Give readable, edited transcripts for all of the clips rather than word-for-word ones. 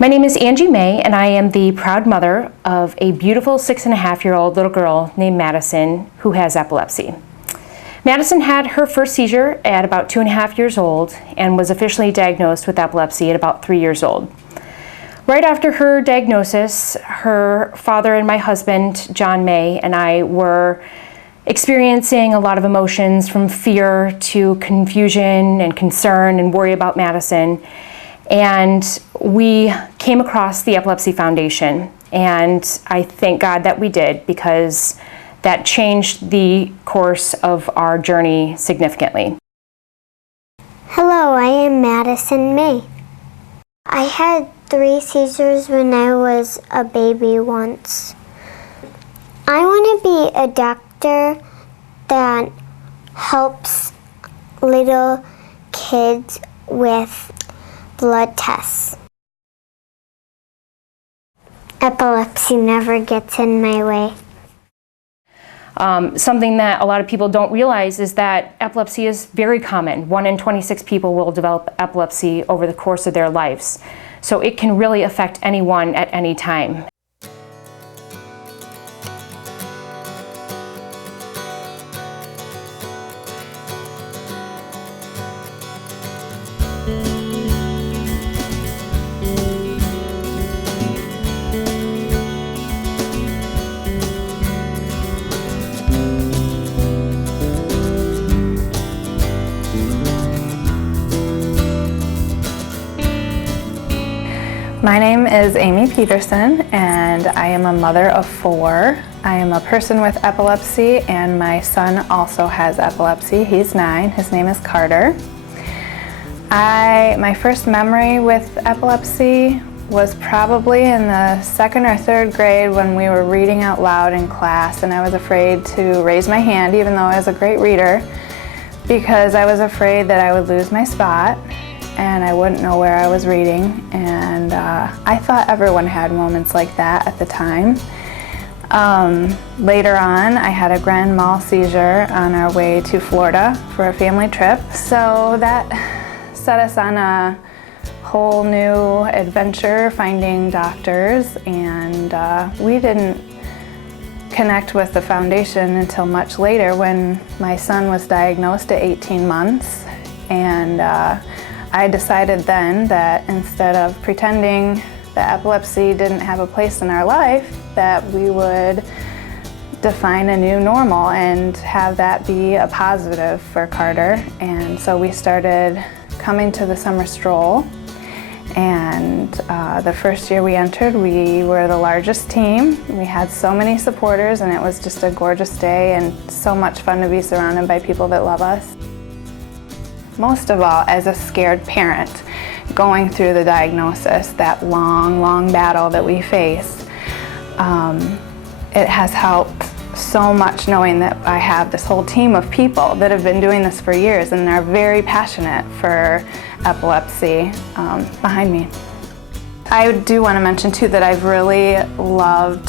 My name is Angie May, and I am the proud mother of a beautiful 6.5-year-old little girl named Madison who has epilepsy. Madison had her first seizure at about 2.5 years old and was officially diagnosed with epilepsy at about 3 years old. Right after her diagnosis, her father and my husband, John May, and I were experiencing a lot of emotions, from fear to confusion and concern and worry about Madison. And we came across the Epilepsy Foundation, and I thank God that we did, because that changed the course of our journey significantly. Hello, I am Madison May. I had 3 seizures when I was a baby once. I want to be a doctor that helps little kids with blood tests. Epilepsy never gets in my way. Something that a lot of people don't realize is that epilepsy is very common. 1 in 26 people will develop epilepsy over the course of their lives. So it can really affect anyone at any time. My name is Amy Peterson, and I am a mother of 4. I am a person with epilepsy, and my son also has epilepsy. He's 9. His name is Carter. My first memory with epilepsy was probably in the 2nd or 3rd grade when we were reading out loud in class, and I was afraid to raise my hand, even though I was a great reader, because I was afraid that I would lose my spot and I wouldn't know where I was reading. And I thought everyone had moments like that at the time. Later on, I had a grand mal seizure on our way to Florida for a family trip. So that set us on a whole new adventure finding doctors, and we didn't connect with the foundation until much later, when my son was diagnosed at 18 months. And I decided then that instead of pretending that epilepsy didn't have a place in our life, that we would define a new normal and have that be a positive for Carter. And so we started coming to the summer stroll. And the first year we entered, we were the largest team. We had so many supporters, and it was just a gorgeous day and so much fun to be surrounded by people that love us. Most of all, as a scared parent, going through the diagnosis, that long battle that we face, it has helped so much knowing that I have this whole team of people that have been doing this for years and are very passionate for epilepsy behind me. I do want to mention too that I've really loved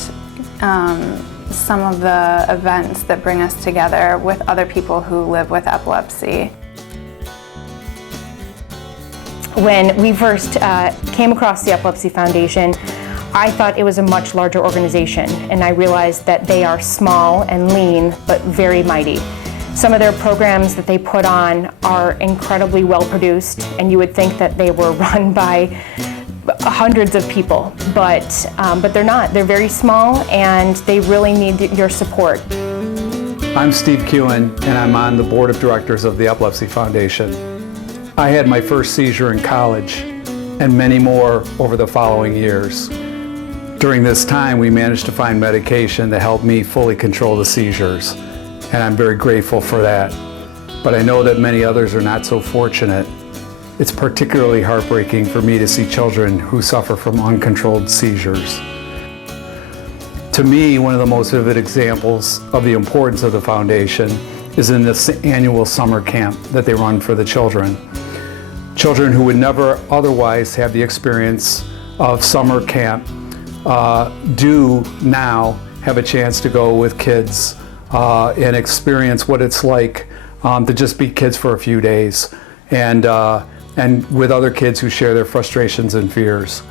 some of the events that bring us together with other people who live with epilepsy. When we first came across the Epilepsy Foundation, I thought it was a much larger organization, and I realized that they are small and lean, but very mighty. Some of their programs that they put on are incredibly well produced, and you would think that they were run by hundreds of people, but they're not. They're very small, and they really need your support. I'm Steve Kewen, and I'm on the board of directors of the Epilepsy Foundation. I had my first seizure in college, and many more over the following years. During this time, we managed to find medication that helped me fully control the seizures, and I'm very grateful for that. But I know that many others are not so fortunate. It's particularly heartbreaking for me to see children who suffer from uncontrolled seizures. To me, one of the most vivid examples of the importance of the foundation is in this annual summer camp that they run for the children. Children who would never otherwise have the experience of summer camp do now have a chance to go with kids and experience what it's like to just be kids for a few days, and with other kids who share their frustrations and fears.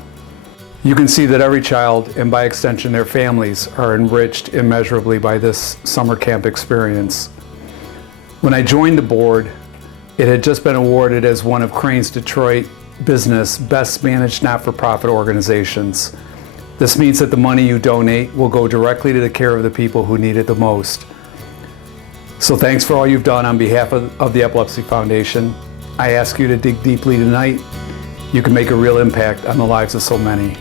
You can see that every child, and by extension their families, are enriched immeasurably by this summer camp experience. When I joined the board, it had just been awarded as one of Crain's Detroit Business Best Managed Not-for-Profit Organizations. This means that the money you donate will go directly to the care of the people who need it the most. So thanks for all you've done on behalf of the Epilepsy Foundation. I ask you to dig deeply tonight. You can make a real impact on the lives of so many.